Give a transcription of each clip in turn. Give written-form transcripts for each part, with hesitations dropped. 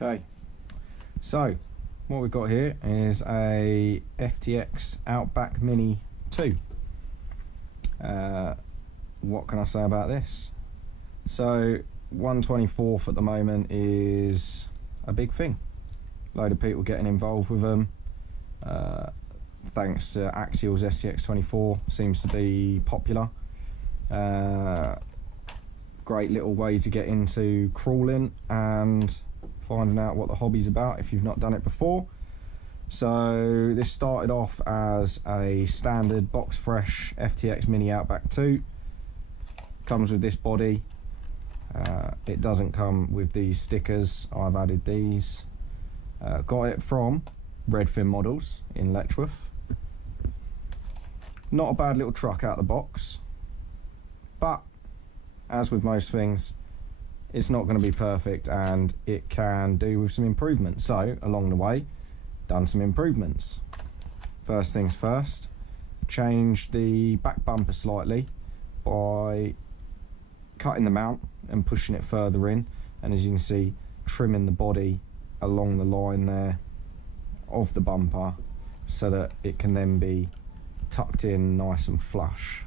Okay, so what we've got here is a FTX Outback Mini 2. What can I say about this? So 1/24 at the moment is a big thing. Load of people getting involved with them. Thanks to Axial's FTX24, seems to be popular. Great little way to get into crawling and finding out what the hobby's about if you've not done it before. So this started off as a standard box fresh FTX Mini Outback 2. Comes with this body. It doesn't come with these stickers. I've added these. Got it from Redfin Models in Letchworth. Not a bad little truck out of the box, but as with most things, it's not going to be perfect and it can do with some improvements. So along the way, done some improvements. First things first, changed the back bumper slightly by cutting the mount and pushing it further in, and as you can see, trimming the body along the line there of the bumper so that it can then be tucked in nice and flush.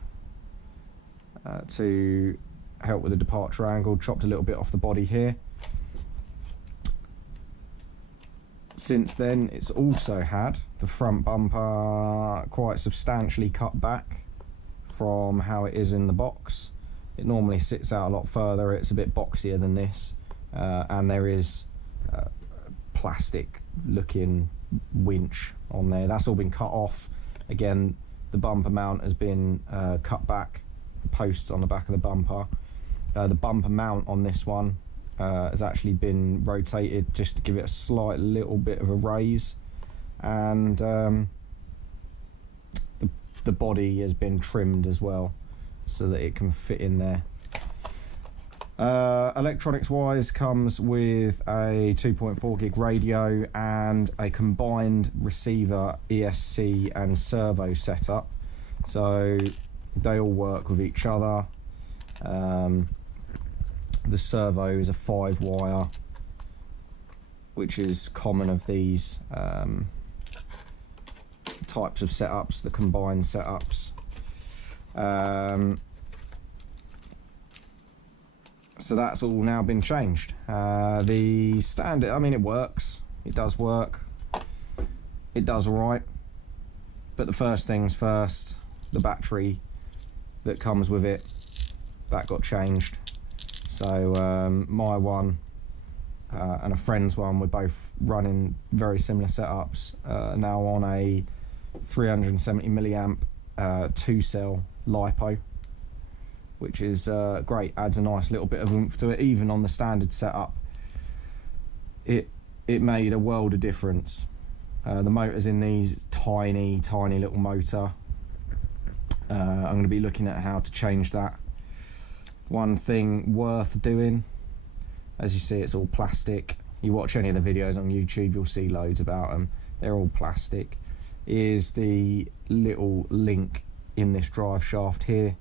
To help with the departure angle, chopped a little bit off the body here. Since then, it's also had the front bumper quite substantially cut back from how it is in the box. It normally sits out a lot further. It's a bit boxier than this, and there is plastic looking winch on there. That's all been cut off. Again, the bumper mount has been cut back, the posts on the back of the bumper. The bumper mount on this one has actually been rotated just to give it a slight little bit of a raise, and the body has been trimmed as well so that it can fit in there. Electronics wise, comes with a 2.4 gig radio and a combined receiver, ESC and servo setup, so they all work with each other. The servo is a 5-wire, which is common of these types of setups, the combined setups. So that's all now been changed. The standard, I mean, it works, it does work, it does alright, but the first things first, the battery that comes with it, that got changed. So my one and a friend's one, we're both running very similar setups, now on a 370 milliamp 2-cell LiPo, which is great, adds a nice little bit of oomph to it. Even on the standard setup, it made a world of difference. The motors in these, tiny little motor. I'm going to be looking at how to change that. One thing worth doing, as you see, it's all plastic. You watch any of the videos on YouTube, you'll see loads about them. They're all plastic. Is the little link in this drive shaft here.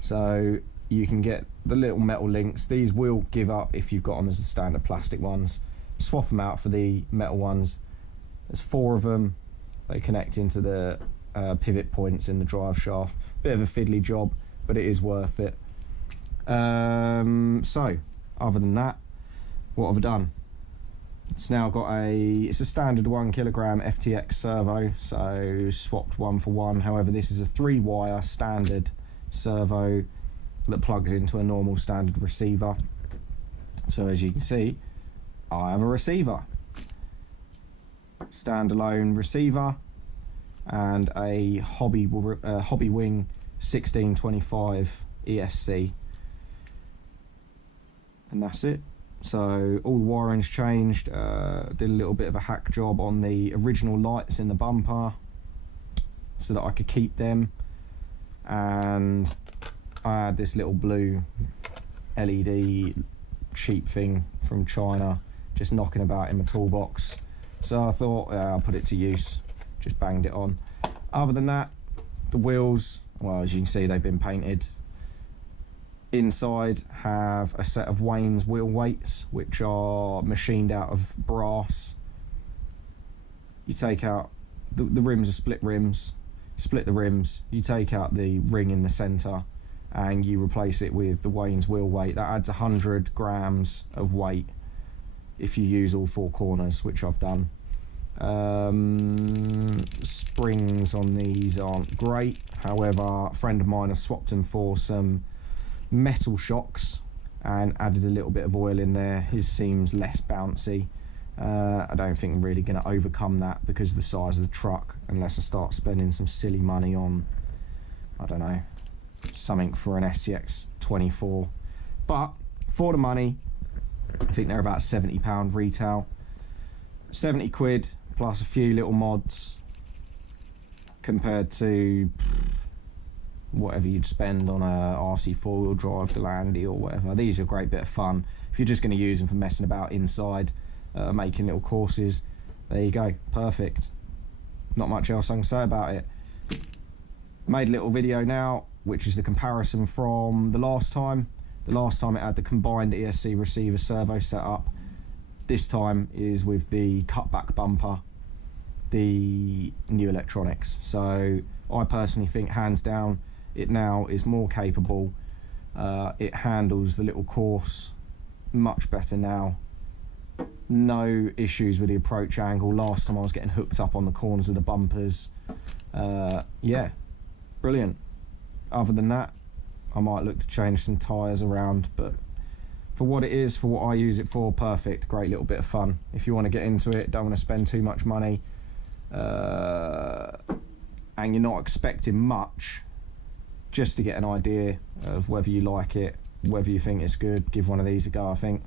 So you can get the little metal links. These will give up if you've got them as the standard plastic ones. Swap them out for the metal ones. There's 4 of them. They connect into the pivot points in the drive shaft. Bit of a fiddly job, but it is worth it. So other than that, what have I done? It's now got it's a standard 1 kilogram FTX servo, so swapped 1 for 1. However, this is a 3-wire standard servo that plugs into a normal standard receiver. So as you can see, I have a receiver, standalone receiver, and a Hobby Wing 1625 ESC, and that's it. So all the wiring's changed. Did a little bit of a hack job on the original lights in the bumper so that I could keep them, and I had this little blue LED cheap thing from China just knocking about in my toolbox, so I thought I'll put it to use. Just banged it on. Other than that, the wheels, well, as you can see, they've been painted. Inside have a set of Wayne's wheel weights, which are machined out of brass. You take out, the rims are split rims, split the rims, you take out the ring in the centre and you replace it with the Wayne's wheel weight. That adds 100 grams of weight if you use all four corners, which I've done. Springs on these aren't great, however a friend of mine has swapped them for some metal shocks and added a little bit of oil in there. His seems less bouncy. I don't think I'm really going to overcome that because of the size of the truck, unless I start spending some silly money on, I don't know, something for an FTX24. But for the money, I think they're about £70 retail. 70 quid plus a few little mods compared to whatever you'd spend on a RC four-wheel drive Delandy or whatever. These are a great bit of fun. If you're just going to use them for messing about inside, making little courses, there you go, perfect. Not much else I can say about it. Made a little video now, which is the comparison from the last time. The last time it had the combined ESC receiver servo setup. This time is with the cutback bumper, the new electronics. So I personally think, hands down, it now is more capable. It handles the little course much better now. No issues with the approach angle. Last time I was getting hooked up on the corners of the bumpers. Yeah, brilliant. Other than that, I might look to change some tyres around, but for what it is, for what I use it for, perfect. Great little bit of fun. If you want to get into it, don't want to spend too much money, and you're not expecting much, just to get an idea of whether you like it, whether you think it's good, give one of these a go, I think.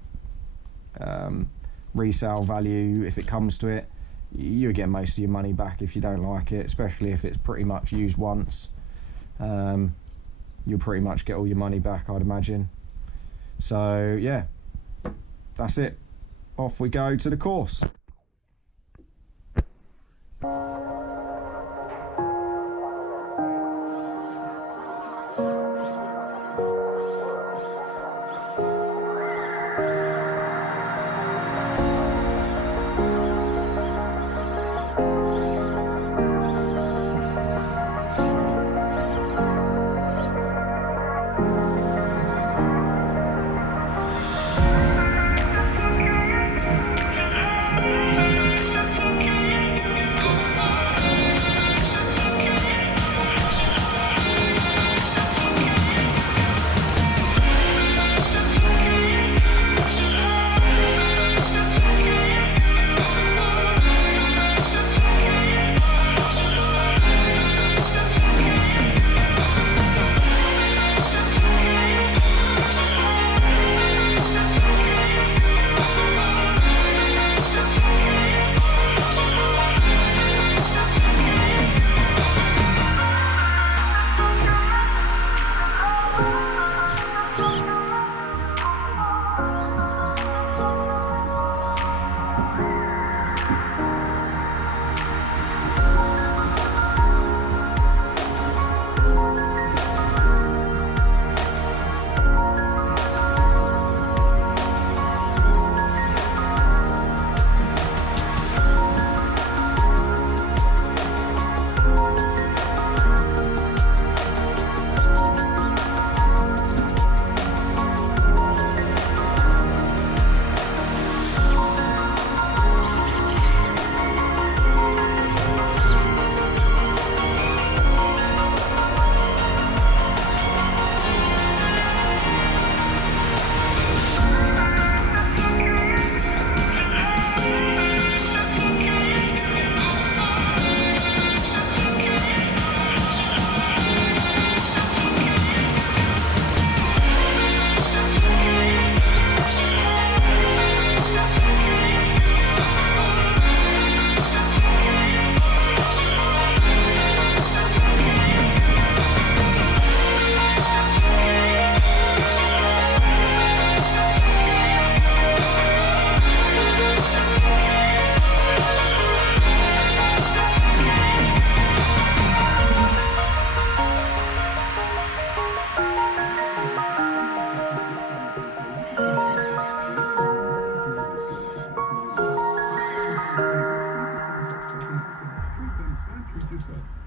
Resale value, if it comes to it, you get most of your money back if you don't like it, especially if it's pretty much used once. You'll pretty much get all your money back, I'd imagine. So yeah, that's it. Off we go to the course.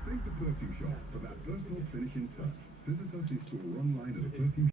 Thank the Perfume Shop for that personal finishing touch. Visit us in store or online at a perfume